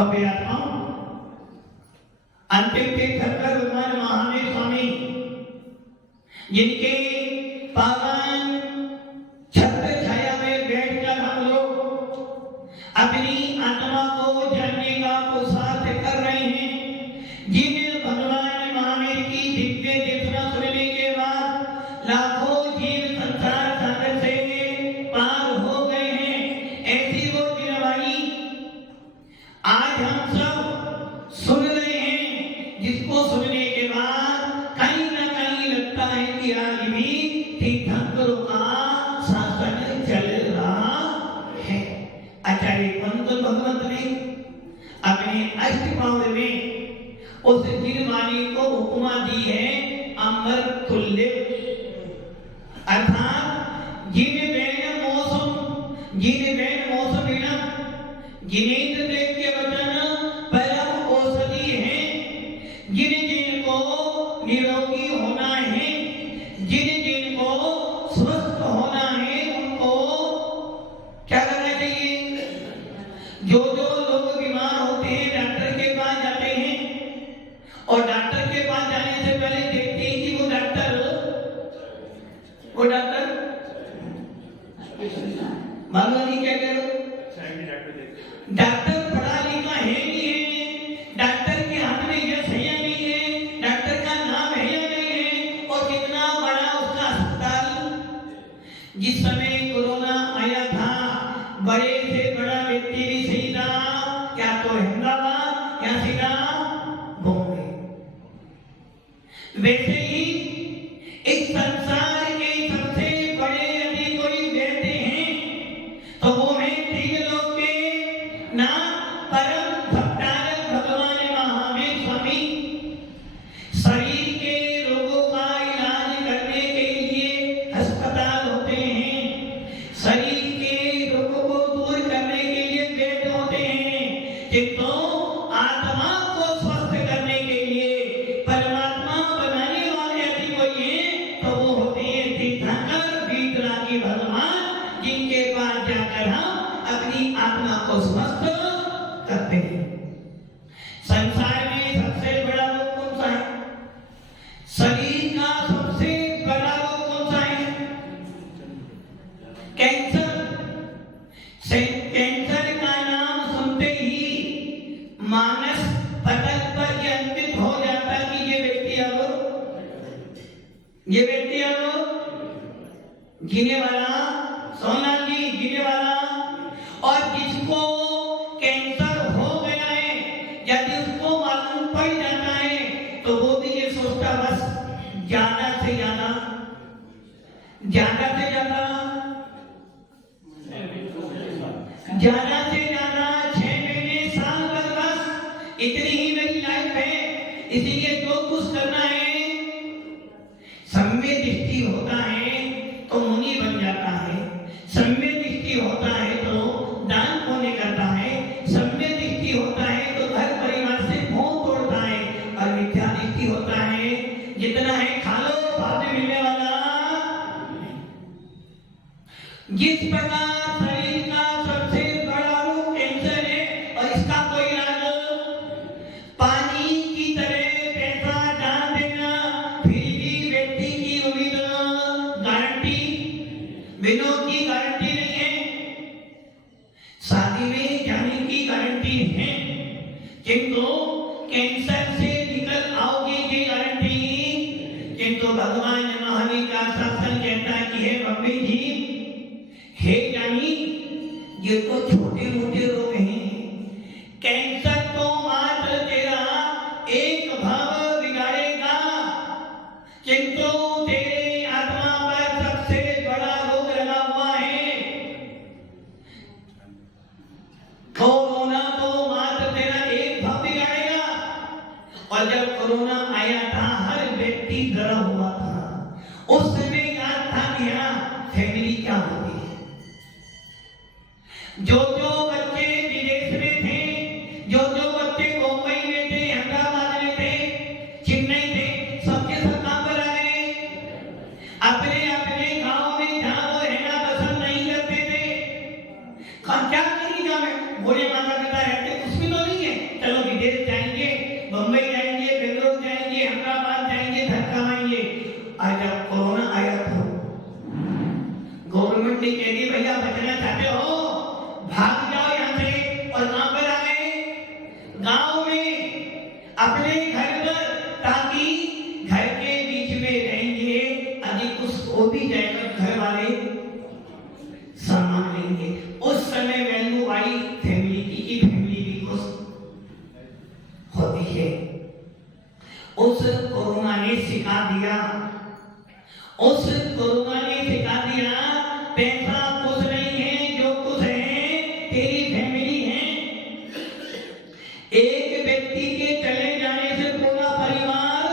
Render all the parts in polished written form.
भव्य आत्माओं, अंतिम तीर्थंकर भगवान महावीर स्वामी जिनके पावन छत्र छाया में बैठकर हम लोग अपनी आत्मा को जानने का पुरुषार्थ कर रहे हैं, जिन भगवान महावीर की दिव्य देशना सुनने के बाद लाखों जीव संसार सागर से पार हो गए हैं, ऐसी वो दिनवाणी आज हम सब सुन रहे हैं, जिसको सुनने के बाद कहीं ना कहीं लगता है कि आज भी तीर्थंकरों का शासन चल रहा है। आचार्य पंत भगवंत ने अपने अष्टपाद में उस दिनवाणी को उपमा दी है अमृत तुल्य, अर्थात जिन वैन मौसम बिना जिनेन्द्र देव के वचन परम औषधि है, जिन को निरोगी होना है, जिन को स्वस्थ होना है, उनको क्या करना चाहिए? जो लोग बीमार होते हैं डॉक्टर के पास जाते हैं और डॉक्टर के पास जाने से पहले देखते हैं कि वो डॉक्टर मालूम नहीं क्या कह रहे हो? डॉक्टर पढ़ा लिखा है नहीं है, डॉक्टर के हाथ में यश है या नहीं है, डॉक्टर का नाम है या नहीं है, और कितना बड़ा उसका अस्पताल। जिस समय कोरोना आया था बड़े से बड़ा व्यक्ति भी सही था, क्या तो अहमदाबाद या सीधा बॉम्बे। वैसे ही इस संसार के सबसे बड़े यदि कोई वैद्य हैं तो वो है त्रिलोक के ना परम भक्तारक भगवान महावीर स्वामी। शरीर के रोगों का इलाज करने के लिए अस्पताल होते हैं, शरीर के रोगों को दूर करने के लिए वैद्य होते हैं, किंतु आत्मा को स्वस्थ करने के लिए परमात्मा बनाने वाले यदि कोई है तो वो होते हैं तीर्थंकर वीतरागी भगवान, जिनके पास जाकर हम अपनी आत्मा को स्वस्थ करते हैं। संसार में सबसे बड़ा रोग कौन सा है? शरीर का सबसे बड़ा रोग कौन सा है? कैंसर। कैंसर का नाम सुनते ही मानस पटल पर यह अंकित हो जाता कि ये व्यक्ति जीने वाला, सोनाल जी जीने वाला, और जिसको कैंसर हो गया है यदि उसको मालूम पड़ जाता है तो वो भी ये सोचता बस ज्यादा से ज्यादा 6 महीने साल तक बस इतनी ही मेरी लाइफ है, इसीलिए जो कुछ करना है सम्य दृष्टि होता है तो मुनि बन जाता है, सम्य दृष्टि होता है तो दान पुण्य करता है, सम्य दृष्टि होता है तो घर परिवार से मोह तोड़ता है, और मिथ्या दृष्टि होता है जितना है खा लो बाद में मिलने वाला। जिस प्रकार शरीर का सबसे बड़ा रोग कैंसर है और इसका कोई इलाज पानी की तरह पैसा डाल देना, फिर भी व्यक्ति की उम्मीद गारंटी विनोद की गारंटी नहीं है, शादी में जाने की गारंटी है, किंतु कैंसर से निकल आओगे की गारंटी। किंतु भगवान महावीर का शासन कहता है कि हे मम्मी जी, हे जानी, ये तो छोटे मोटे रोग हैं, कैंसर तो मात्र तेरा एक भाव बिगाड़ेगा, किंतु तेरे आत्मा पर सबसे बड़ा रोग लगा हुआ है। कोरोना तो मात्र तेरा एक भाव बिगाड़ेगा, और जब कोरोना आया था हर व्यक्ति डरा हुआ था, उस समय याद था कि हाँ फैमिली क्या होती है। जो बच्चे विदेश में थे, जो बच्चे मुंबई में थे, हैदराबाद में थे, चेन्नई थे, सबके सब कहां पर आ गए? अपने गांव में जहां वो रहना पसंद नहीं करते थे। क्या करेगा मैं, बोले माता पिता रहते कुछ भी तो नहीं है, देंगे। उस समय वैल्यू आई फैमिली की फैमिली भी खुश होती है। उस कोरोना ने सिखा दिया, उस कोरोना ने सिखा दिया पैसा कुछ नहीं है, जो कुछ है तेरी फैमिली है। एक व्यक्ति के चले जाने से पूरा परिवार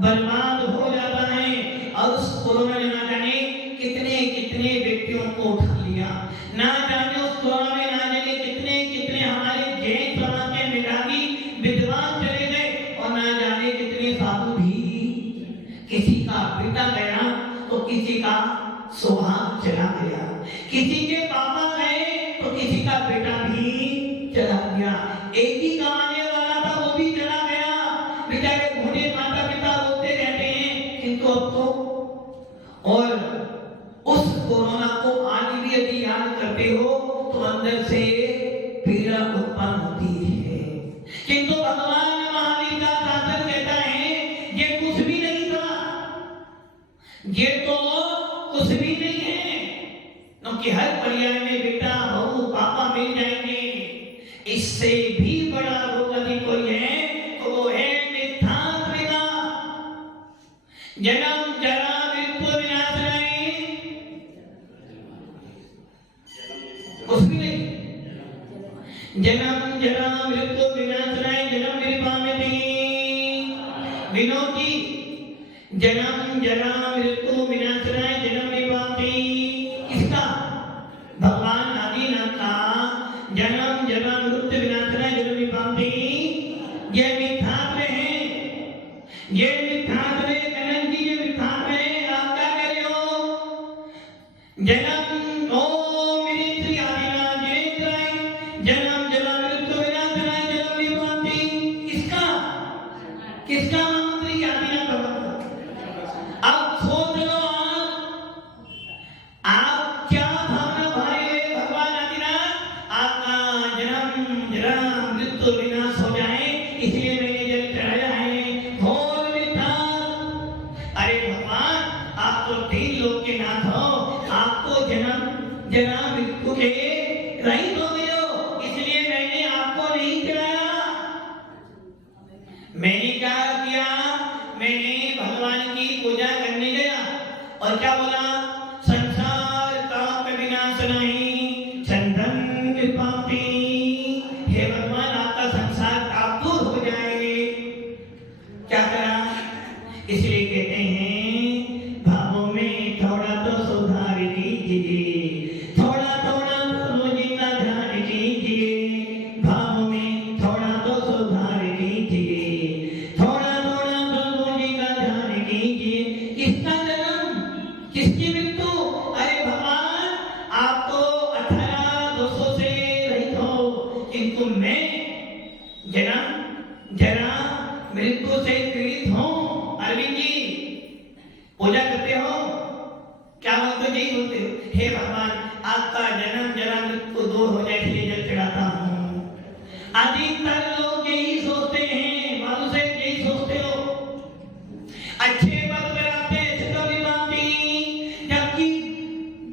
बर्बाद हो जाता है। और उस कोरोना ने ना जाने कितने कितने व्यक्तियों को उठा लिया, ना जाने उस कोरोना में ना जाने कितने कितने हमारे जैन समाज के मेधावी विद्वान चले गए, और ना जाने कितने साधु भी। किसी का बेटा गया तो किसी का सुहाग चला गया, किसी के पापा गए तो किसी का बेटा भी चला गया। एक ही कमाने वाला था वो भी चला गया, बेचारे बूढ़े माता पिता रोते रहते हैं। किंतु अब तो, और उस कोरोना को आज भी यदि याद करते हो तो अंदर से पीड़ा उत्पन्न होती है। किंतु भगवान महावीर का शासन कहता है ये कुछ भी नहीं था, ये तो कुछ भी नहीं है, क्योंकि हर पर्याय में बेटा बहू पापा मिल जाएंगे। इससे भी बड़ा रोग यदि कोई है तो वो है मिथ्यात्मिका। जन्म जरा मृत्यु विनाशनाय, कुछ भी नहीं। जन्म जरा मृत्यु विनाशनाय जन्म निर्वापयति विनोति, जन्म जरा मृत्यु विनाशनाय जन्म निर्वापयति। किसका? भगवान आदिनाथ का जन्म जरा मृत्यु विनाशनाय जन्म निर्वापयति। ये मिथ्यात्व है, ये मिथ्यात्व है। कनन जी ये मिथ्यात्व है। आप क्या कह रहे हो? जन्म ओ मेरे श्री आदिनाथ जयेंद्राय, जन्म जरा मृत्यु विनाशनाय जन्म निर्वापयति। किसका? किसका मंत्री? आदिनाथ भगवान। अब सोच लो आप क्या भावना भारे हुए भगवान आदिनाथ, आपका जन्म जरा मृत्यु विनाश हो जाए इसलिए मैंने जल चढ़ाया है। घोर मिथ्या। अरे भगवान आप तो तीन लोक के नाथ हो, आपको जन्म जरा मृत्यु के रहित हो गए हो, इसलिए मैंने आपको नहीं चढ़ाया। मैंने क्या किया? मैंने भगवान की पूजा करने गया और क्या बोला? संसार ताप विनाश नहीं चंदन निर्वापयति। हे भगवान आपका संसार ताप दूर हो जाए। क्या करा? इसलिए कहते हैं भावों में थोड़ा तो सुधार कीजिए, थोड़ा थोड़ा रोज का ध्यान कीजिए। भावों में थोड़ा तो सुधार कीजिए, थोड़ा थोड़ा रोज का ध्यान कीजिए। किसका जन्म, किसकी मृत्यु? अरे भगवान आप तो 18 दोषों से रहित हो, किंतु मैं जन्म जरा मृत्यु से पीड़ित हूँ। अरविंद जी पूजा करते हो, क्या बोलते हो? यही बोलते हो, हे भगवान आपका जन्म जरा मृत्यु दूर हो जाए इसलिए जल चढ़ाता हूँ। अधिकतर लोग यही सोचते हैं, मानो से यही सोचते हो। अच्छे पद पर आते हैं तो विवादी, जबकि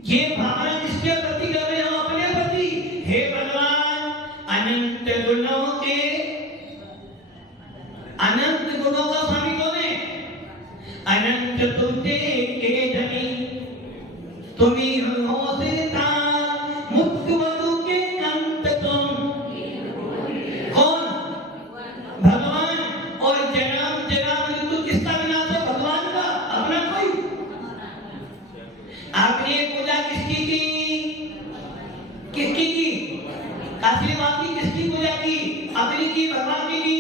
ये भावना किसके प्रति कर रहे हो? अपने प्रति। हे भगवान अनंत गुणों के, अनंत गुणों का स्वामी कौन है? अनंत तुझे के धनी तुम्ही हो सीता, मुक्त वधु के अंत तुम कौन? भगवान। और जन्म जरा मृत्यु किसका विनाश है? भगवान का, अपना कोई। आपने पूजा किसकी की? किसकी की? काफी बात की। किसकी पूजा की? अपनी की, भगवान की की?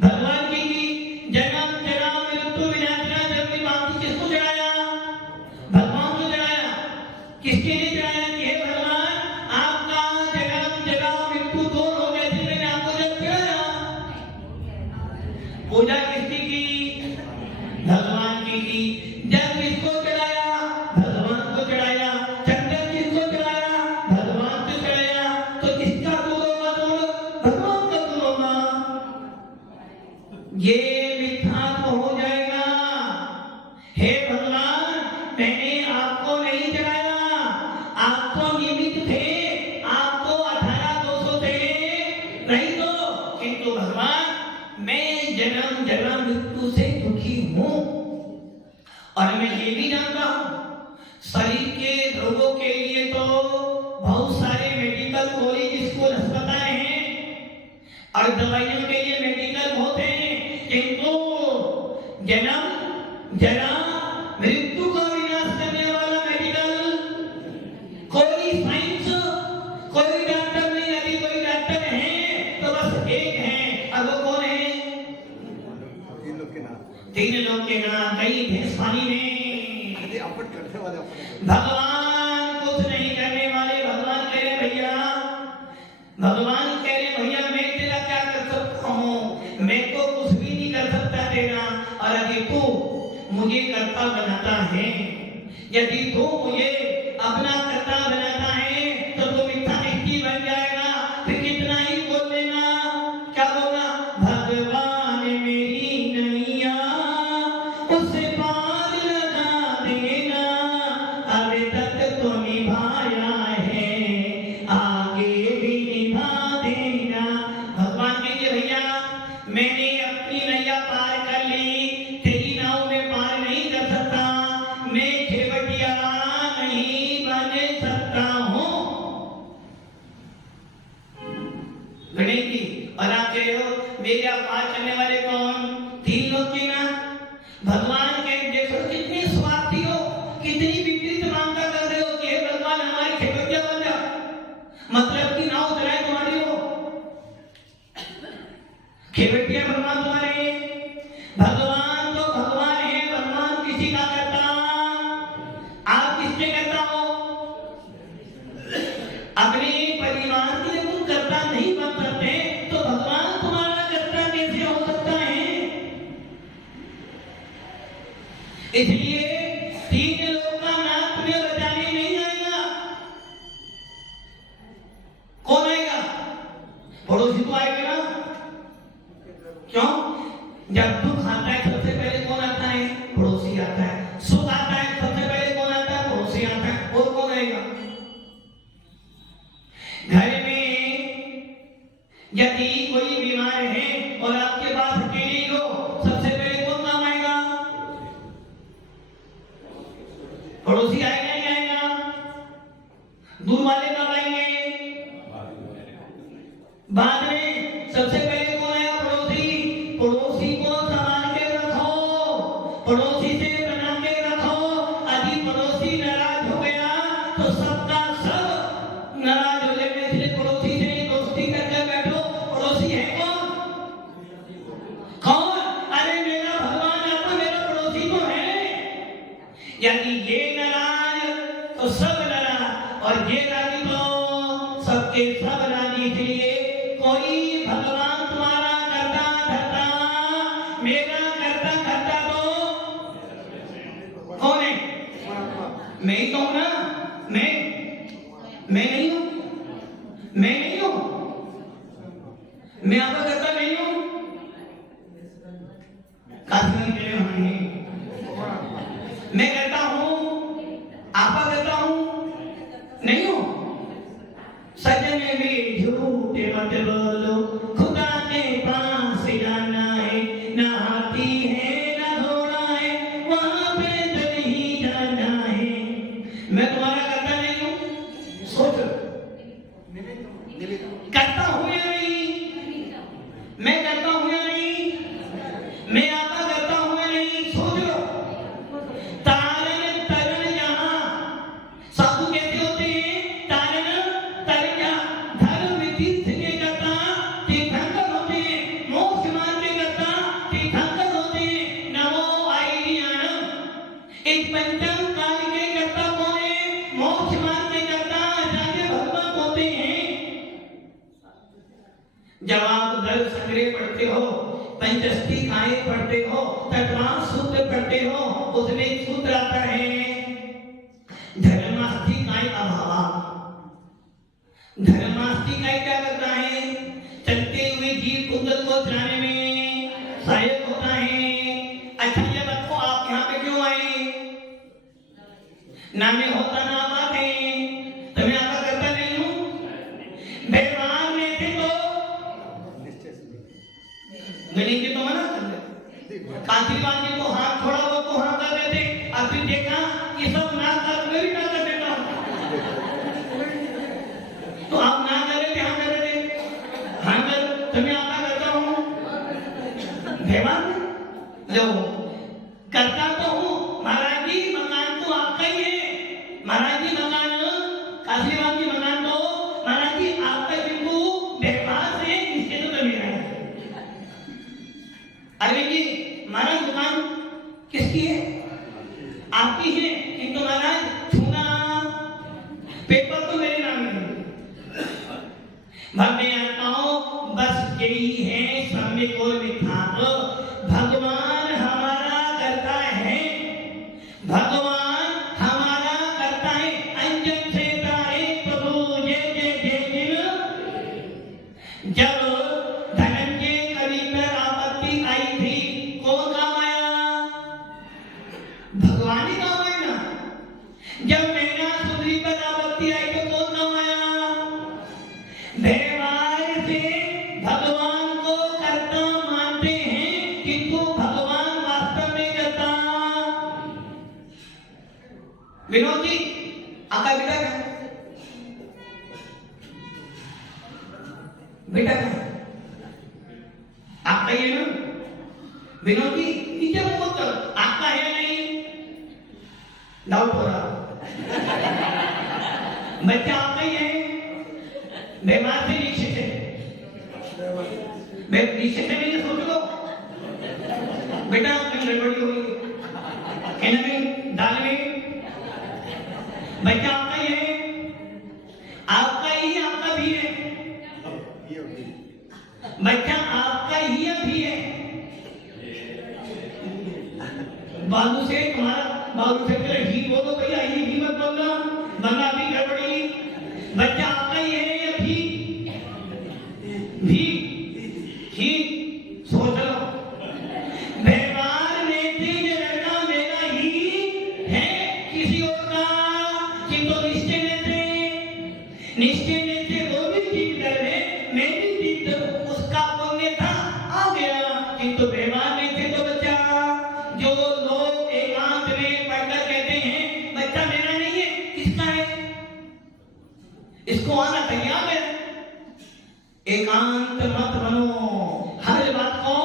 भगवान की की। जन्म जरा मृत्यु विनाशनाय जन्म निर्वापयति किसको चढ़ाया? भगवान को चढ़ाया। किसके लिए चढ़ाया? कि हे भगवान आपका जन्म जरा मृत्यु दूर हो गए थे, मैंने आपको जब चढ़ाया। पूजा किसकी की? भगवान की। जब किसको चढ़ाया? भगवान को चढ़ाया। चंदन किसको चढ़ाया? भगवान को चढ़ाया। तो किसका योनित थे, आप तो 18,200 थे, नहीं तो, किंतु भगवान मैं जन्म जन्म मृत्यु से दुखी हूं और मैं ये भी जानता हूं शरीर के रोगों के लिए तो बहुत सारे मेडिकल कॉलेज स्कूल अस्पताल हैं और दवाइयों के लिए मेडिकल बहुत हैं, किंतु जन्म जरा मृत्यु का विनाश करने वाला मेडिकल कोई साइंस कोई डॉक्टर नहीं। यदि कोई डॉक्टर है तो बस एक है, अब वो कौन है? तीन लोग के नाम कई भैंस पानी में। भगवान कुछ नहीं करने वाले, भगवान कह रहे भैया, भगवान कह रहे भैया मैं तेरा क्या कर सकता हूँ, मैं तो कुछ भी नहीं कर सकता तेरा, और यदि तू मुझे कर्ता बनाता है, यदि तू मुझे अपना कर्ता बनाता है तो तू मिथ्या निष्ठी बन जाएगा, फिर कितना ही बोल देना, क्या बोलना? भगवान मेरी नैया उसे पार लगा देना, अभी तक तो निभाया है आगे भी निभा देना। भगवान कहेंगे भैया मैंने अपनी नैया पार कर ली, तेरी नाव में पार नहीं कर सकता, मैं खेवटिया नहीं बन सकता हूँ। गणेश जी, और आप कह रहे हो मेरे आप पार करने वाले कौन? तीन लोग के नाम। भगवान के देखो कितने स्वार्थी हो, कितनी विपरीत मांगा कर रहे हो कि हे भगवान हमारी खेवटिया बन जा, मतलब कि नाव चलाए तुम्हारी हो, खेवटिया भगवान तुम्हारे। भगवान तो भगवान है, भगवान किसी का करता, आप किसके करता हो? अपने परिवार के लिए तुम करता नहीं बन सकते तो भगवान तुम्हारा करता कैसे हो सकता है? इसलिए तीन लोग का नाम तुम्हें बचाने नहीं आएगा। कौन आएगा? पड़ोसी तो आएगा ना। क्यों? जब दुख आता है सबसे पहले कौन आता है? पड़ोसी आता है। सुख आता है सबसे पहले कौन आता है? पड़ोसी आता है। और कौन आएगा? घर में यदि कोई बीमार है और आपके पास अकेले हो, सबसे पहले कौन काम आएगा? पड़ोसी आएगा नहीं आएगा? दूर वाले कब आएंगे? बाद में। सबसे पहले कौन आएगा? पड़ोसी। पड़ोसी को संभाल के रखो, पड़ोसी से बना के रखो, यदि पड़ोसी नाराज हो गया तो सबका सब नाराज हो जाएगा, इसलिए पड़ोसी से दोस्ती करके बैठो। पड़ोसी है कौन? कौन? अरे मेरा भगवान आपका मेरा पड़ोसी तो है। यदि ये नाराज तो सब नाराज, और ये राजी तो सबके सब राजी। इसलिए कोई भगवान तुम्हारा करता धरता, मेरा करता धरता तो कौन है? मैं ही तो हूं ना। मैं नहीं हूं, मैं नहीं हूं, मैं आपका करता नहीं हूं। काशी में मेरे वहां है, मैं करता हूं, आपका करता हूं नहीं हूं। सजन में झूठे मत बोलो, खुदा के पास जाना है, ना हाथी है ना घोड़ा है, वहां पैदल ही जाना है। मैं तुम्हारा करता नहीं हूं, सोच करता हूं या नहीं? मैं करता हूं या नहीं? मैं आपका करता हूं या नहीं? सोच लो। तारन तरन जहां साधु कैसे होते हैं? तारन तरन जहां धर्म तीर्थ के करता तीर्थंकर होते हैं, मोक्ष मार्ग के करता तीर्थंकर होते हैं। नमो आईरियाणम, एक पंचम काल के करता कौन है? मोक्ष मार्ग के करता आचार्य भगवत होते हैं। जब आप दल संग्रह पढ़ते हो, पंचस्टिकाएं पढ़ते हो, तत्वांश सूत्र पढ़ते हो, उसमें एक सूत्र आता है धर्मास्तिकाय अभावा। धर्मास्तिकाय क्या करता है? चलते हुए जीव कुंडल को चलाने में सहायक होता है। अच्छा ये बताओ आप यहाँ पे क्यों आए? ना में होता ना बात है, तुम्हें आपका करता भव्य आत्माओं बस यही है सब में कोई मिथ्यात्व। भगवान हमारा करता है, भगवान हमारा करता है। अंजन से तारे प्रभु जय जय जय जिन। जब धनंजय कवि पर आपत्ति आई थी, कौन काम आया? भगवान ही काम आया ना। जब मैना सुंदरी पर आपत्ति आई तो कौन काम आया? व्यवहार से भगवान को कर्ता मानते हैं, किंतु भगवान वास्तव में करता। विनोद जी आपका बेटा क्या? बेटा क्या? आपका ही है ना? विनोद जी नीचे मुंह मत करो, आपका है नहीं? डाउट हो रहा। बच्चा आपका ही है, व्यवहार से निश्चित है। निश्चित है नहीं सोच लो बेटा, कहीं गड़बड़ी हो गई कहीं ना कहीं दाल में। बच्चा आपका ही है, आपका ही आपका भी है, बच्चा आपका ही अभी है। बालू से तुम्हारा बालू से तेरा ही बोलो भैया, ही मत बोलना वरना भी गड़बड़ी। बच्चा आपका ही है अभी भी ही सोच लो। व्यवहार में तेज लड़का मेरा ही है, किसी और का। किंतु निश्चय से वो भी जीत गए, मैं भी जीत गया, उसका पुण्य था आ गया। किंतु व्यवहार में थे तो बच्चा, जो लोग एकांत में पढ़कर कहते हैं बच्चा मेरा नहीं है, किसका है? इसको आना तैयार है। एकांत मत बनो हर बात को।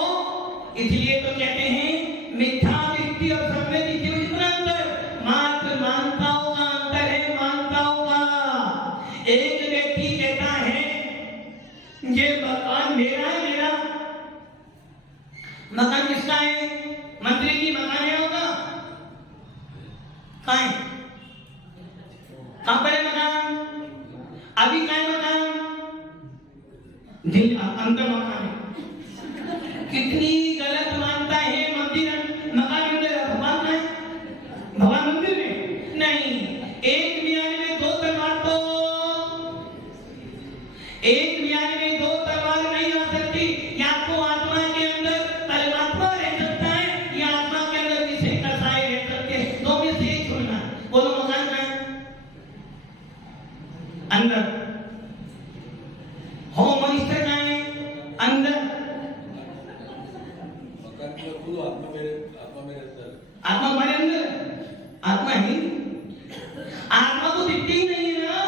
इसलिए तो कहते हैं मिथ्या दृष्टि और सत्य दृष्टि में कितना अंतर? मात्र मानताओं का अंतर है, मानताओं का। एक व्यक्ति कहता है ये मकान मेरा है, मेरा मकान किसका है? मंत्री जी मकान है होगा, कहाँ है? कहाँ पर है मकान? अभी कहाँ है मकान? दिल अंदर मकान है। कितनी गलत मानता है मंदिर मकान अंदर, भगवान का है? भगवान मंदिर में नहीं। एक मियान में दो तलवार, तो एक मियान में दो तलवार नहीं आ सकती। या तो आत्मा के अंदर परमात्मा रह सकता है, या आत्मा के अंदर किसी कसाई रह सकते हैं। दो में से एक चुनना। बोलो मकान का है अंदर, होम मिनिस्टर का है अंदर। आत्मा हमारे अंदर, आत्मा ही, आत्मा तो दिखती ही नहीं है ना।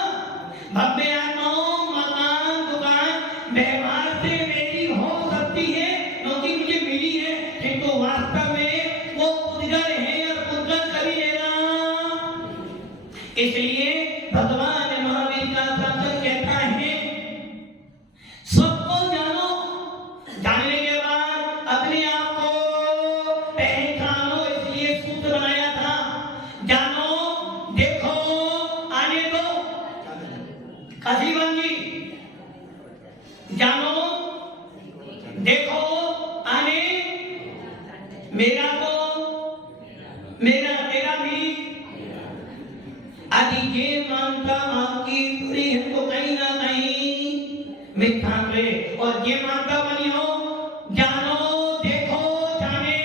भव्य आत्माओं मकान दुकान व्यवहार से मेरी हो सकती है क्योंकि मुझे मिली है, किंतु वास्तव में वो पुद्गल है और पुद्गल कभी लेना। इसलिए भगवान महावीर का शासन कहता है सबको जानो, जानने के बाद अपने आप को पहचानो। इसलिए सूत्र बनाया था, जानो देखो आने दो। काशीवन जी, जानो देखो आने, मेरा को मेरा तेरा भी। आदि ये मानता आपकी पूरी है तो कहीं ना कहीं मिथ्या है। और ये मानता बनी हो जानो देखो जाने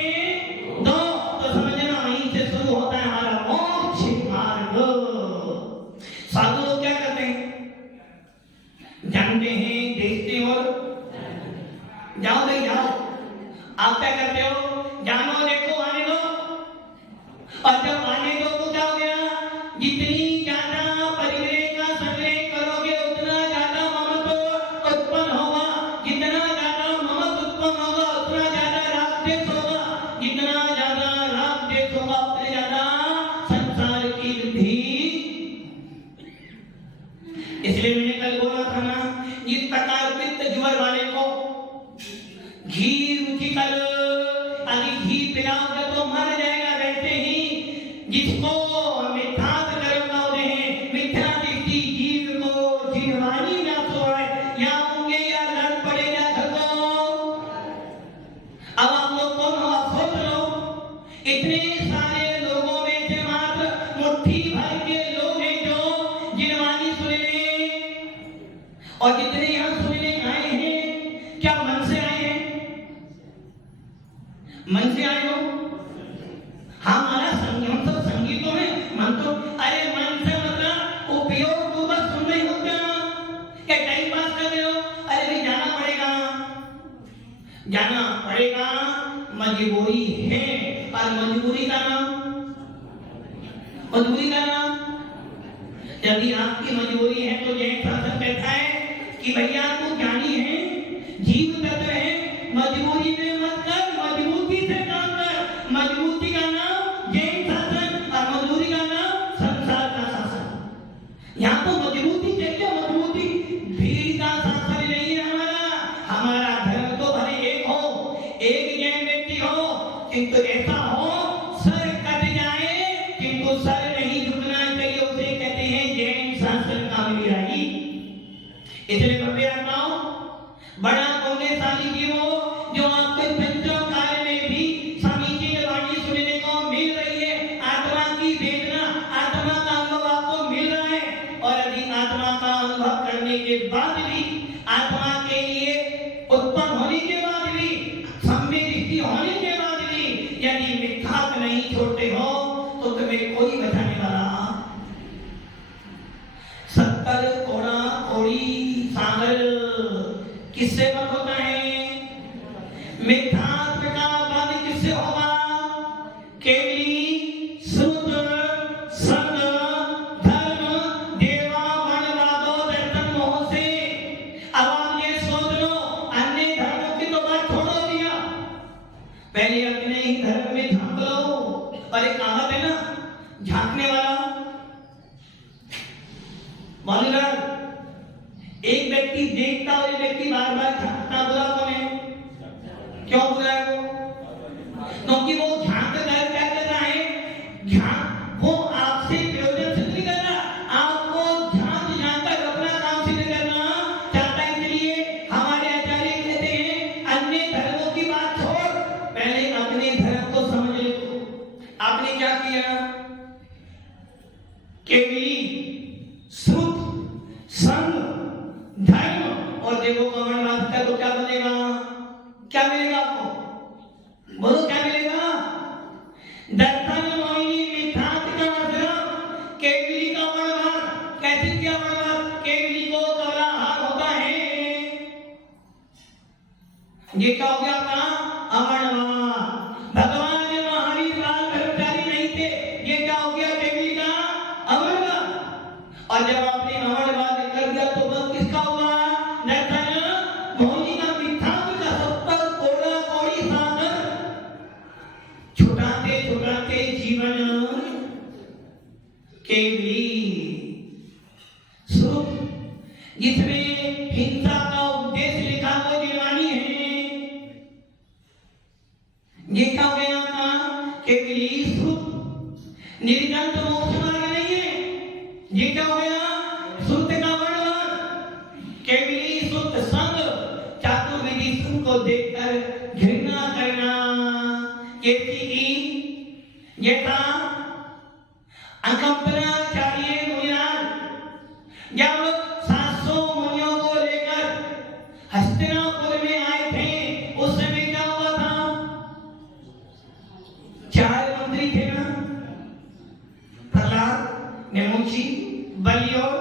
दो, तो समझना वहीं से शुरू होता है हमारा मोक्ष मार्ग। साधु लोग क्या करते हैं? जानते हैं, देखते और जाओ भाई जाओ। आप क्या करते हो? जानो देखो आने दो। और जब आने दो तो क्या हो गया? जितनी ज्यादा परिग्रह का संग्रह करोगे उतना ज्यादा ममत्व उत्पन्न होगा। जितना ज्यादा ममत्व उत्पन्न होगा उतना ज्यादा राग द्वेष होगा। जितना ज्यादा राग द्वेष होगा उतने ज्यादा संसार की वृद्धि। इसलिए मैंने कल बोला था ना, इस प्रकार पित्त जुवर वाले को घी रुचि कर, अभी घी पिलाओगे तो मर जाएगा। वैसे ही जिसको मिथ्यात कर्म का उदय है, मिथ्या दृष्टि जीव को जीवानी ना सोए, या सुनने, और जितने यहाँ सुनने आए हैं क्या मन से आए हैं? मन से आए हो? हाँ, हमारा हम सब संगीतों में मन तो, अरे मन से मतलब उपयोग पूर्वक सुन रहे हो क्या टाइम पास कर रहे हो? अरे भाई जाना पड़ेगा, जाना पड़ेगा, मजबूरी है। और मजबूरी का नाम, मजबूरी का नाम, यदि आपकी मजबूरी है तो जैन शासन कहता है कि भैया आपको ज्ञानी है, जीव तत्व है, मजबूरी में मत कर, मजबूती से काम कर। मजबूती का नाम जैन शासन और मजबूरी का नाम संसार का शासन। यहाँ तो मजबूती चाहिए, मजबूती, भीड़ का शासन नहीं है हमारा। हमारा धर्म तो भले एक हो, एक जैन व्यक्ति हो, किंतु ऐसा हो सर कट जाए किंतु सर नहीं झुकना चाहिए, उसे कहते हैं जैन शासन का अनुयायी। इसलिए भव्य आत्माओं, बड़ा पुण्यशाली जीव हो जो आपको पंचों काल में भी समीचीन वाणी सुनने को मिल रही है। आत्मा की वेदना, आत्मा का अनुभव आपको मिल रहा है। और यदि आत्मा का अनुभव करने के बाद भी, आत्मा के लिए उत्पन्न होने के बाद भी, संवेदी होने के बाद भी यदि मिथ्यात्व नहीं छोड़ते हो तो तुम्हें कोई बचाने वाला। 70 कोड़ा कोड़ी सागर किससे बंद होता है? मिथ्यात्व का बंद किससे होगा? केवली श्रुत संग धर्म देवा वर्णवादो दर्शन मोह से। अब आप ये सोच लो, अन्य धर्मों की तो बात छोड़ो दिया, पहले अपने ही धर्म में झांक लो। और एक कहावत है ना, झांकने वाला मालूम, एक व्यक्ति देखता और एक व्यक्ति बार बार झांकता, बुरा कौन है? क्यों बुरा है वो? क्योंकि वो झांक कर क्या कर रहा है? वो आपसे प्रयोजन सिद्ध नहीं कर रहा, आपको झांक झांक कर अपना काम सिद्ध करना चाहता है। इसलिए हमारे आचार्य कहते हैं अन्य धर्मों की बात छोड़, पहले अपने धर्म को समझ ले। आपने क्या किया? केवली श्रुत संग धर्म और देवो का वर्णवाद का तो क्या बनेगा? क्या मिलेगा आपको? बोलो क्या मिलेगा? दर्शन मोहिनी मिथ्यात्व का आश्रम, केवली का वर्णवाद। कैसे क्या वर्णवाद? केवली को कमला हार होता है, ये क्या हो गया आपका? अवर्णवाद। भगवान महावीर बाल ब्रह्मचारी नहीं थे, ये क्या हो गया? केवली का अवर्णवाद। और जब आपने अवर्णवाद कर दिया तो बस किसका हुआ? दर्शन मोहिनी का मिथ्यात्व का 70 कोड़ा कोड़ी सागर छुटाते छुटाते जीवन केवली सुख, जिसमें हिंसा का उद्देश्य लिखा वो निर्वाणी है। ये क्या हो गया आपका? केवली सुख, निर्गंत मोक्ष मार्ग नहीं है। ये क्या हो गया? शुद्ध का वर्णन, केवली शुद्ध संग, चातुर्विधि सुख को देखकर घृणा करना। ये था अकंपनाचार्य मुनिराज जब 700 मुनियों को लेकर हस्तिनापुर में आए थे। उस समय क्या हुआ था? 4 मंत्री थे ना, प्रहलाद, नेमुची, बलि और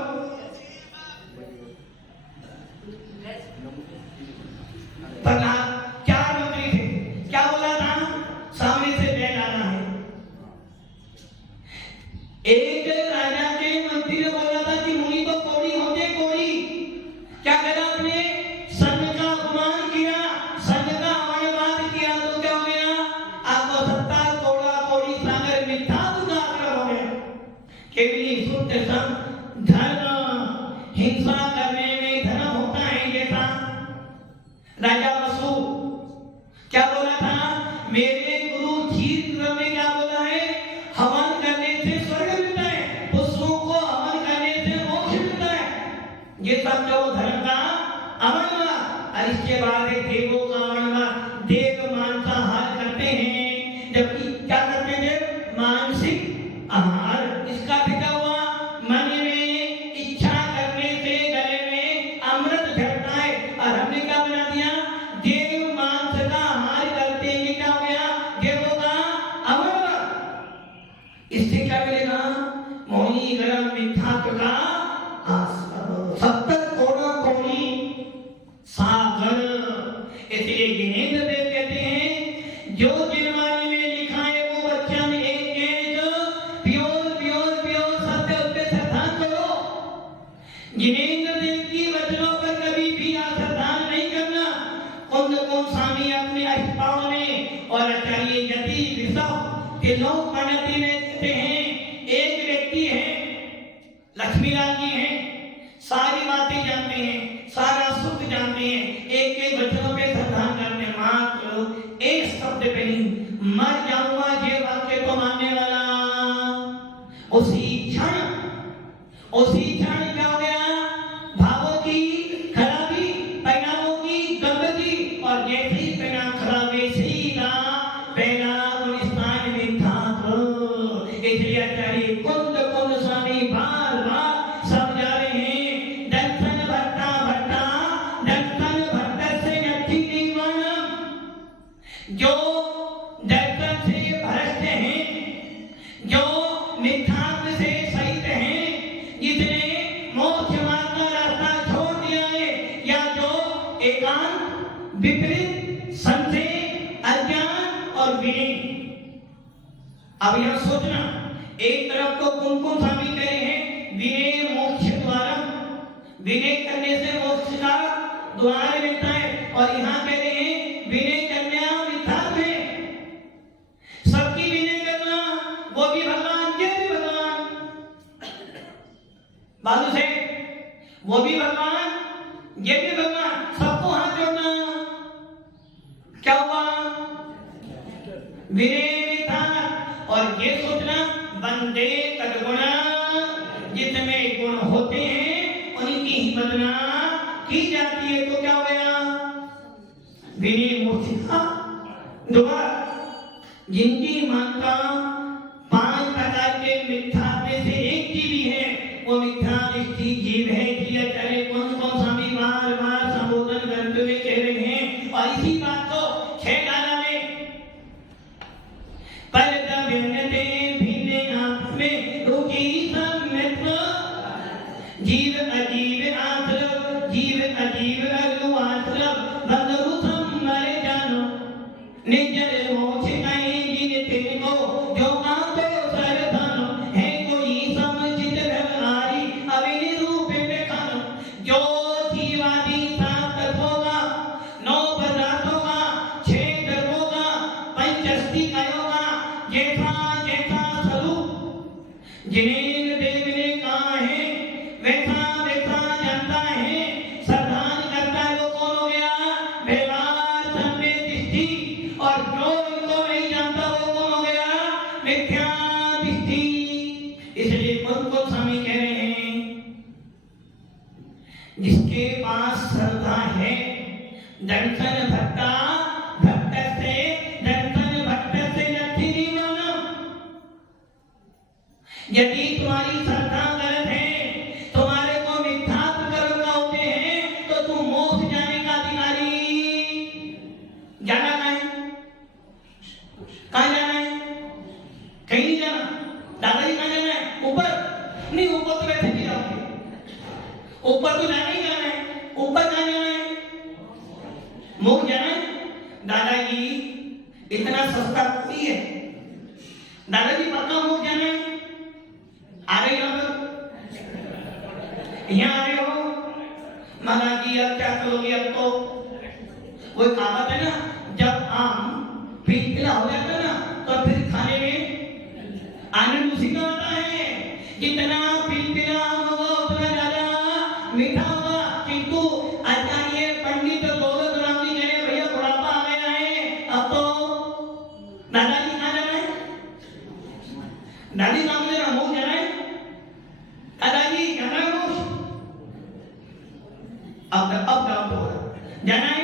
प्रहलाद, 4 मंत्री थे। क्या बोला था? सामने से बैल आना है। एक राजा के मंत्री ने बोला था कि मुनि तो कोड़ी होते कोड़ी। क्या करा आपने? संघ का अपमान किया, संघ का अवमानवाद किया तो क्या हो गया? आपको 70 कोड़ा कोड़ी सागर मिथ्यात्व का आग्रह हो गया। केवली शुद्ध संग धर्म, हिंसा करने में धर्म होता है। जैसा राजा वसु क्या बोला था? मेरे गुरु जीव में क्या बोला है? हवन करने से स्वर्ग मिलता है, पशुओं को हवन करने से मोक्ष मिलता है। ये सब जो धर्म का अवमानवाद। और इसके बाद देवों का अवमानवाद, देव मांसाहार करते हैं, जबकि क्या करते हैं? मानसिक आहार। इसका क्या हुआ? मन में इच्छा इंद्रदेव की वचनों पर कभी भी आश्रदान नहीं करना। कुंद स्वामी अपने अष्टपाव में और आचार्य यति ऋषभ के लोग प्रणति में कहते हैं, एक व्यक्ति है लक्ष्मीलाल जी हैं, सारी बातें जानते हैं, सारा सुख जानते हैं, एक एक वचनों पे श्रद्धान करते हैं, मात्र एक शब्द पे नहीं, मर जाऊंगा ये वाक्य तो मानने वाला। उसी क्षण क्या हो गया, भावों की खराबी, परिणामों की गंदगी, और जैसे ही परिणाम खराब सीधा पहला उन स्थान में था। इसलिए आचार्य कुंद स्वामी बार बार समझा रहे हैं, दर्शन भट्ट से नथी निवारणम। जो दर्शन से भ्रष्ट हैं, जो मिथ्यात्व से सहित हैं, जिसने मोक्ष मार्ग का रास्ता छोड़ दिया है, या जो एकांत विपरीत संशय अज्ञान और विनय। अब यह सोचना, एक तरफ तो कुमकुम स्वामी कह रहे हैं विनय मोक्ष द्वारा, विनय करने से मोक्ष का द्वार मिलता है, और यहाँ कह रहे हैं विनय करना मिथ्यात्व है। सबकी विनय करना, वो भी भगवान, ये भी भगवान, बालू से वो भी भगवान, ये भी भगवान, सबको हाथ जोड़ना। क्या हुआ, विनय और ये सोचना बंदे तदगुणा, जितने गुण होते हैं उनकी ही वंदना की जाती है। तो क्या हो गया, विनय मूर्तिका दोबारा। जिनकी मानता 5 प्रकार के मिथ्या में से एक की भी है, वो मिथ्या दृष्टि जीव है। इसलिए चाहे कौन स्वामी बार बार संबोधन करते हुए कह रहे हैं, और इसी बात को 6 गाना में जीव अजीव आश्रम, जीव अजीव आश्रम, बंधु संभले जानो, निजर मोक्ष कहीं जिन तिनको, जो आंतो सरधानो, है कोई समझित व्यवहारी, अविनि रूप में खानो। जो जीवादि 7 तत्वों का, 9 पदार्थों का, 6 धर्मों का, पंचस्ती कायों का जैसा स्वरूप जिन्हें देव ने कहा है, वैसा जानता है, श्रद्धान करता है, वो कौन हो गया, व्यवहार संदेह दृष्टि। और जो इनको नहीं जानता वो कौन हो गया, मिथ्या दृष्टि। इसलिए कुंद स्वामी कह रहे हैं, जिसके पास श्रद्धा है, दर्शन भट्ट से नथी निवारणम। यदि तुम्हारी श्रद्धा गलत है, तुम्हारे को मिथ्यात्व कर्म का होते हैं, तो तुम मोक्ष जाने का अधिकारी। जाना कहाँ है, कहाँ जाना है, कहीं नहीं जाना। दादाजी कहाँ जाना है, ऊपर नहीं, ऊपर तो वैसे नहीं जाओगे, ऊपर तो जाना ही जाना है। ऊपर कहाँ जाना है, मोक्ष जाना है। दादाजी इतना सस्ता कोई है, दादाजी पक्का मोक्ष जाना है। आ रहे हो, यहाँ आ रहे हो, महाराज जी अब क्या करोगे, अब तो वो कहावत है ना, जब आम पीला हो जाता है ना, तो फिर खाने में आनंद उसी का आता है। जितना पीला आम होगा उतना ज्यादा मीठा होगा। किंतु आचार्य पंडित दौलत राम जी कह रहे, भैया बुढ़ापा आ गया है, अब तो दादाजी कहाँ जाना है, दादी काम लेना, मुख जाना है, दादाजी जाना है मुख। अब डाउट होगा, जाना है,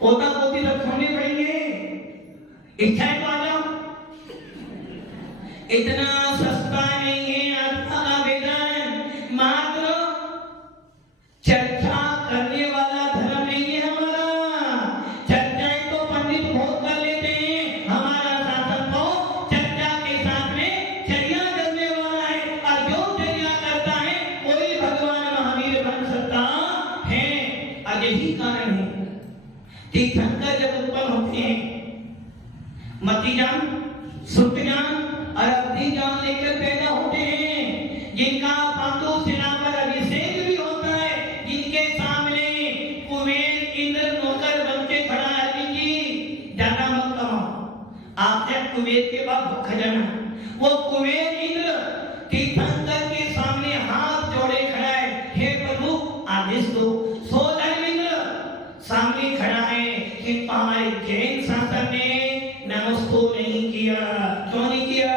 पोता पोती सब छोड़ने पड़ेंगे, इच्छाएं तो आ जाओ। इतना सस्ता नहीं है आत्मा का वेदन, मात्र चर्चा करने वाला धर्म नहीं है हमारा। चर्चाएं तो पंडित बहुत कर लेते हैं, हमारा शासन तो चर्चा के साथ में चर्या करने वाला है। और जो चर्या करता है कोई भगवान महावीर बन सकता है। और यही कारण है तीर्थंकर जब उत्पन्न होते हैं, मति जान, सुख जान और अवधि जान लेकर पैदा होते हैं, जिनका पांडु सेना पर अभिषेक भी होता कुबेर के बाद खजाना। वो कुबेर इंद्र तीर्थंकर के सामने हाथ जोड़े खड़ा है, हे प्रभु आदेश दो। सो धर्मेंद्र सामने खड़ा है कि हमारे जैन शासन ने नमस्तो नहीं किया। क्यों नहीं किया?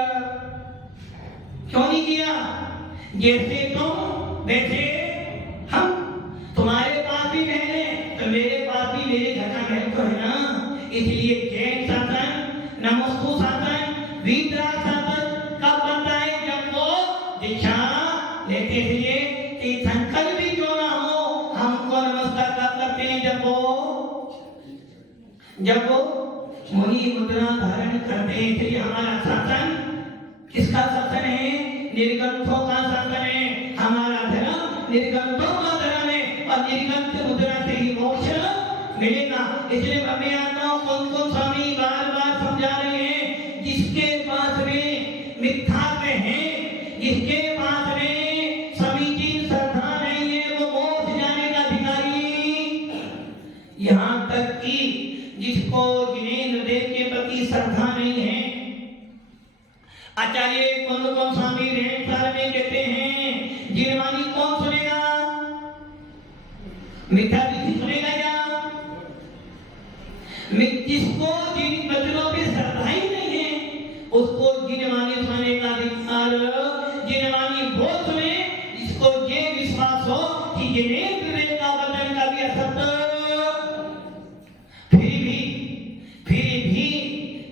क्यों नहीं किया? जैसे तुम वैसे हम, तुम्हारे पास भी महल है तो मेरे पास भी मेरे घर का महल तो है ना। इसलिए जैन शासन, नमस्तु शासन, वीतराग शासन कब बनता है? जब वो दीक्षा लेते हुए तीर्थंकर भी क्यों ना हो, हमको नमस्कार कब करते हैं? जब वो मुनि मुद्रा धारण करते हैं। इसलिए हमारा शासन किसका शासन है? निर्गंथों का शासन है। हमारा धर्म निर्गंथों का धर्म है और निर्गंथ मुद्रा से ही मोक्ष मिलेगा। इसलिए हमें आत्माओं कौन स्वामी बार बार समझा रहे हैं, जिसके पास में मिथ्यात्व है, जिसके पास में समीचीन श्रद्धा नहीं है, वो मोक्ष जाने का अधिकारी। यहाँ तक कि जिसको जिनेंद्र देव के प्रति श्रद्धा नहीं है, आचार्य कौन स्वामी रेणुसार में कहते हैं, जिनवाणी कौन सुनेगा? मिथ्या दृष्टि सुनेगा क्या? जिसको जिन वचनों पे श्रद्धा ही नहीं है, उसको जिनवाणी सुनने का अधिकार, जिनवाणी वो सुने जिसको ये विश्वास हो कि जिनेंद्र देव का वचन का भी असत्य। फिर भी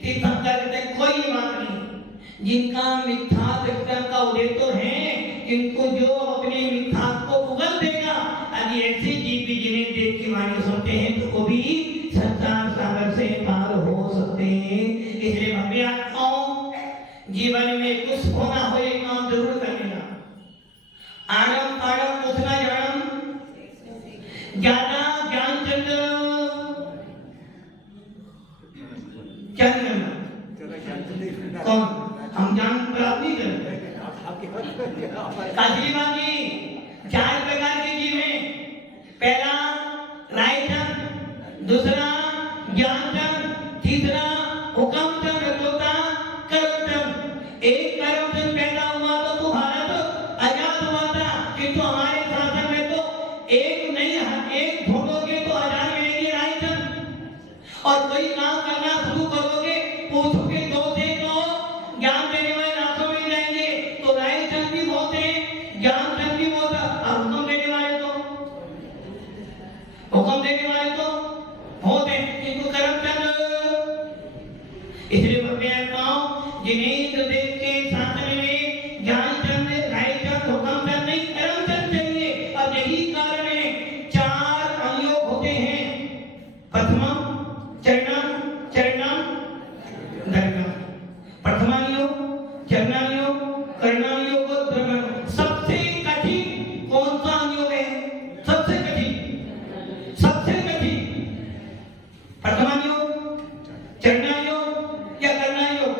तीर्थंकर कोई बात नहीं, जिनका मिथ्या दृष्टि का उदय तो है, किंतु जो अपने मिथ्या को उगल देगा, यदि ऐसे जीव भी जिन्हें देव की वाणी सुनते हैं तो वो भी संसार सागर से पार हो सकते हैं। इसलिए भव्य आत्माओं, जीवन में कुछ होना हो एक काम जरूर करना। आरम तारम कुछना जानम, ज्ञाना ज्ञान चंद्र क्या करना? कौन? हम ज्ञान प्राप्त नहीं करते। काशीबाग जी 4 प्रकार के जीव हैं। पहला रायचंद, दूसरा ज्ञानचंद, तीसरा हुक्मचंद, चौथा कर्मचंद। एक कर्मचंद पैदा हुआ तो भारत आजाद हुआ था, किंतु हमारे शासन में तो एक नहीं, एक ढूंढोगे तो 1000 मिलेंगे रायचंद। और कोई काम करना शुरू करोगे, पूछोगे दो से तो ज्ञान देने वाले रातों मिल जाएंगे। तो रायचंद भी बहुत है, ज्ञानचंद भी बहुत है, और हुक्म देने वाले तो बहुत है, किंतु कर्मचंद। इसलिए जिनेंद्र देव के शासन में ज्ञानचंद, रायचंद, हुक्मचंद नहीं, कर्मचंद चाहिए। और यही कारण है 4 अनुयोग होते हैं। प्रथमम चरणम, धर्मम। प्रथमानुयोग, चरणानुयोग, कर्णानुयोग और धर्मानुयोग। सबसे कठिन कौन सा अनुयोग है? सबसे कठिन प्रथमानुयोग, चरणानुयोग या कर्णानुयोग?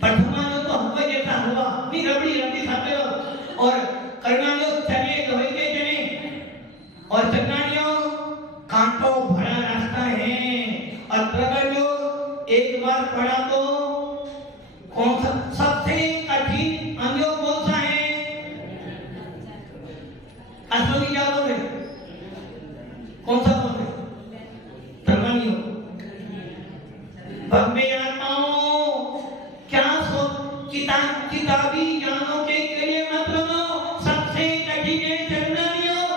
प्रथमानुयोग तो हवा जैसा हुआ, नहीं रबड़ी खाते हो। और कर्णानुयोग चले चले, और चरणानुयोग कांटों भरा रास्ता है। और कर्णानुयोग एक बार पढ़ा तो कौन सा सबसे कठिन अनुयोग कौन सा है? अश्वनी क्या बोल रहे? कौन सा बोल रहे? धर्मानुयोग। भव्य आत्माओं, क्या किताबी ज्ञानों के लिए मत लो। सबसे कठिन है चरणानुयोग।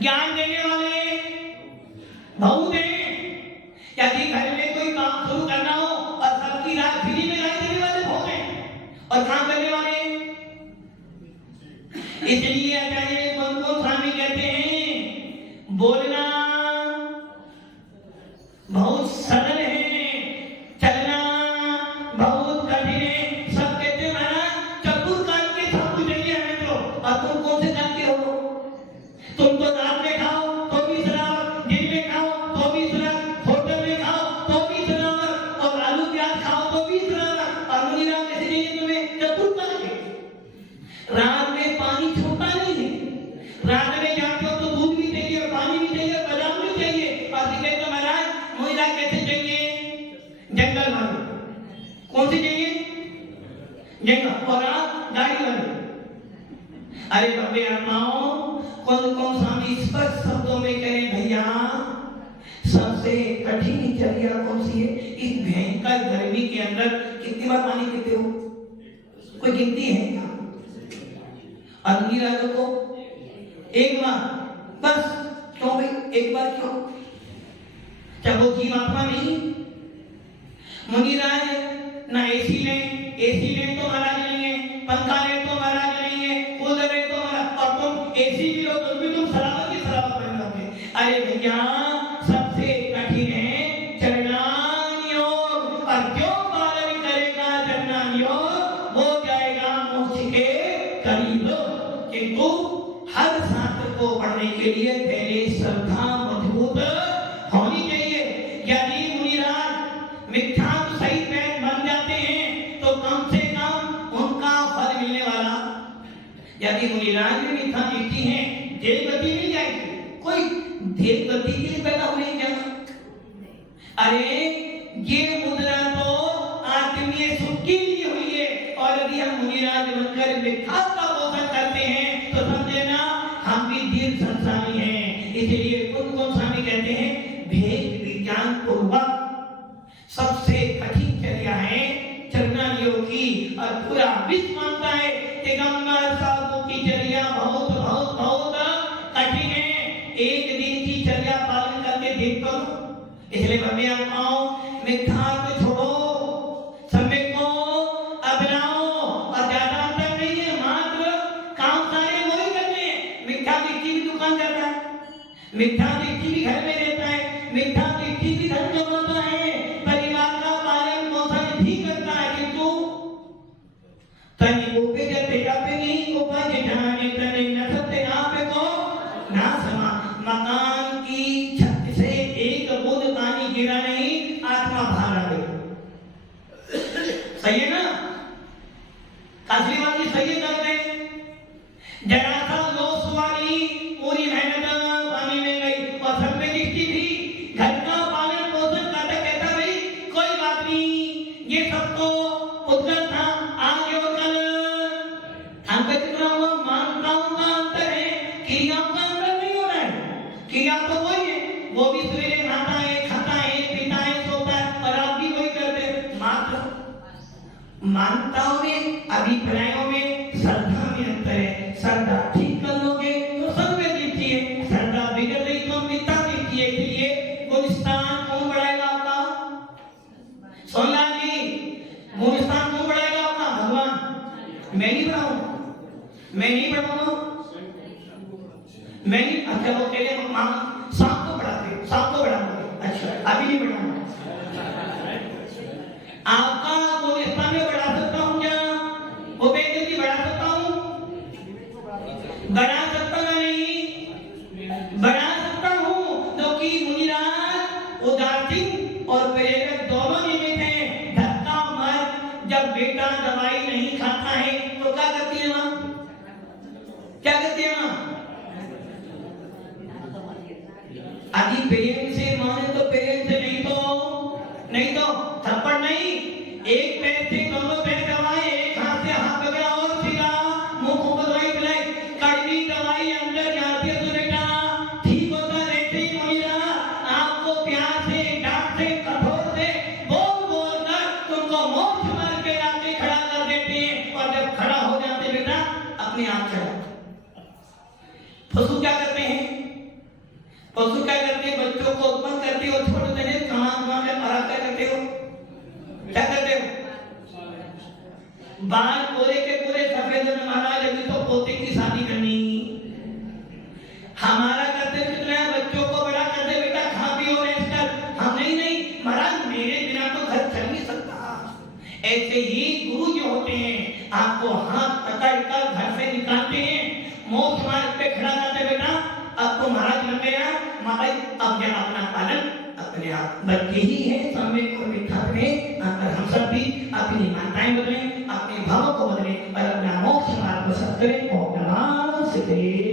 ज्ञान देने वाले बहुत हैं। यदि घर में कोई काम शुरू करना हो और सबकी राय फ्री में राय देने वाले बहुत हैं, और काम करने वाले। इसलिए आचार्य कौन स्वामी कहते हैं, बोलना बहुत सरल है, चलना बहुत कठिन है। सब कहते हैं महाराज चतुर काल के सब कुछ चाहिए हमें तो, और तुम कौन से काल के हो? तुम तो रात में खाओ तो भी शराब, दिन में खाओ तो भी शराब, होटल में खाओ तो भी शराब, और आलू प्याज खाओ तो भी शराब। और मुनि राम कैसे चाहिए तुम्हें? चतुर काल के। रात में पानी छूटता नहीं है। रात में जाते हो तो दूध भी चाहिए, पानी भी चाहिए, बादाम भी चाहिए। और कहते तो महाराज मुनि राम कैसे चाहिए? आत्माओं, कौन कौन स्वामी स्पष्ट शब्दों में कहें भैया सबसे कठिन चर्या कौन सी है? इस भयंकर गर्मी के अंदर कितनी बार पानी पीते हो? कोई गिनती है क्या? अग्नि राजा को एक बार बस। क्यों भाई एक बार क्यों? क्या वो जीव आत्मा नहीं? मुनिराज ना एसी ले तो महाराज नहीं है, पंखा ले तो महाराज नहीं है, कूलर ले तो महाराज, और तुम एसी भी लो तो भी तुम सराबत की सराबत बन जाओगे। अरे भैया सबसे कठिन है चरणान योग, और जो पालन करेगा चरणान योग वो जाएगा मोक्ष के करीब। किंतु हर शास्त्र को पढ़ने के लिए पहले श्रद्धा मजबूत होनी चाहिए। यदि मुनिराज मिथ्या सही पैर बन जाते हैं तो कम से कम उनका फल मिलने वाला। यदि मुनिराज में मिथ्या दृष्टि है देव गति मिल जाएगी। कोई देव गति के लिए पैदा हुए क्या? अरे ये मुद्रा तो आत्मीय सुख के लिए हुई है, और यदि हम मुनिराज बनकर मिथ्या का पोषण करते हैं तो समझे ना हम भी दीर्घ संसारी हैं। इसलिए कौन कौन स्वामी कहते हैं भेद विज्ञान पूर्वक सबसे कठिन चर्या है चरणान योग की, और पूरा विश्व मानता है दिगंबर साधु की चर्या बहुत बहुत बहुत कठिन है। एक दिन की चर्या पालन करके देखो। इसलिए भव्य आत्माओं मिथ्या को छोड़ो, सम्यक को अपनाओ, और ज्यादा अंतर नहीं है, मात्र काम सारे वही करने हैं। मिथ्या दृष्टि भी दुकान जाता है, मिथ्या दृष्टि भी घर में रहता है, मिथ्या दृष्टि भी धन कमाता है, परिवार का पालन पोषण भी करता है, किंतु तनी वो पे जते जाते नहीं को पाजे जाने तने न सकते ना पे को ना समा। मकान की छत से एक बूंद पानी गिरा नहीं, आत्मा बाहर आ गई। सही है ना? कासलीवादी सही कर रहे हैं। जरा सा लोस वाली पूरी मेहनत पानी में गई, और सब में दिखती थी घर का पालन पोषण करता, कहता भाई कोई बात नहीं, ये सबको उद्गत था आज और कल। अंक कितना हुआ? मानताओं का अंतर है, क्रियाओं का अंतर नहीं हो रहा है। क्रिया तो वही है, वो भी सवेरे नहाता है, खाता है, पीता है, सोता है, और आप भी वही करते। मात्र मानताओं में, अभिप्रायों में, श्रद्धा में अंतर है। श्रद्धा ठीक कर लोगे तो सब में दिखती है, श्रद्धा बिगड़ रही तो मिथ्या दिखती है। इसलिए गुणस्थान कौन बढ़ाएगा आपका? सोनलाल जी, गुणस्थान कौन बढ़ाएगा आपका? भगवान। मैं नहीं बढ़ाऊंगा, मैं नहीं बढ़ाऊंगा, मैं नहीं। अच्छा वो कह रहे मामा सांप को बढ़ाते, सांप को बढ़ाऊंगा। अच्छा अभी नहीं बढ़ाऊंगा। आपका गुणस्थान में बढ़ा सकता हूँ क्या? वो बेटे जी बढ़ा सकता हूँ? बढ़ा सकता नहीं, बढ़ा सकता हूँ, क्योंकि मुनिराज उदासीन और प्रेरक दोनों निमित्त हैं। धक्का मत, जब बेटा दवाई नहीं खाता है तो क्या करती है माँ? क्या करती है माँ? आदि प्रेम से माने तो प्रेम से, नहीं तो थप्पड़ नहीं। एक पैर से दोनों पैर दबाए, एक हाथ से हाथ पकड़ा और सीधा मुंह को दवाई पिलाई। कड़वी दवाई अंदर जाती है तो बेटा ठीक होता रहते ही मुनिराज आपको प्यार से, डांट से, कठोर से बोल बोल कर तुमको मोक्ष मार्ग पे लाके खड़ा कर देते हैं, और जब खड़ा हो जाते बेटा अपने आप चढ़ा। पशु क्या करते हैं? पशु क्या करते हैं? बच्चों को उत्पन्न करते हो, छोटे देने कमान में पराग क्या करते हो? क्या करते हो? बाल पूरे के पूरे सफेद में महाराज अभी तो पोते की शादी करनी। हमारा करते कितना है? बच्चों को बड़ा करते बेटा खा पी और रेस्ट कर। हम नहीं महाराज मेरे बिना तो घर चल नहीं सकता। ऐसे ही गुरु जो होते हैं आपको हाथ पकड़ कर घर से निकालते हैं, मोक्ष मार्ग पे खड़ा करते बेटा अब तो महाराज बन गया, महाराज अब क्या अपना पालन अपने आप। बच्चे ही है समय को मिथ्या में, अगर हम सब भी अपनी मान्यताएं बदलें, अपने भावों को बदलें और अपना मोक्ष मार्ग को सत्करें। ओम नमः शिवाय।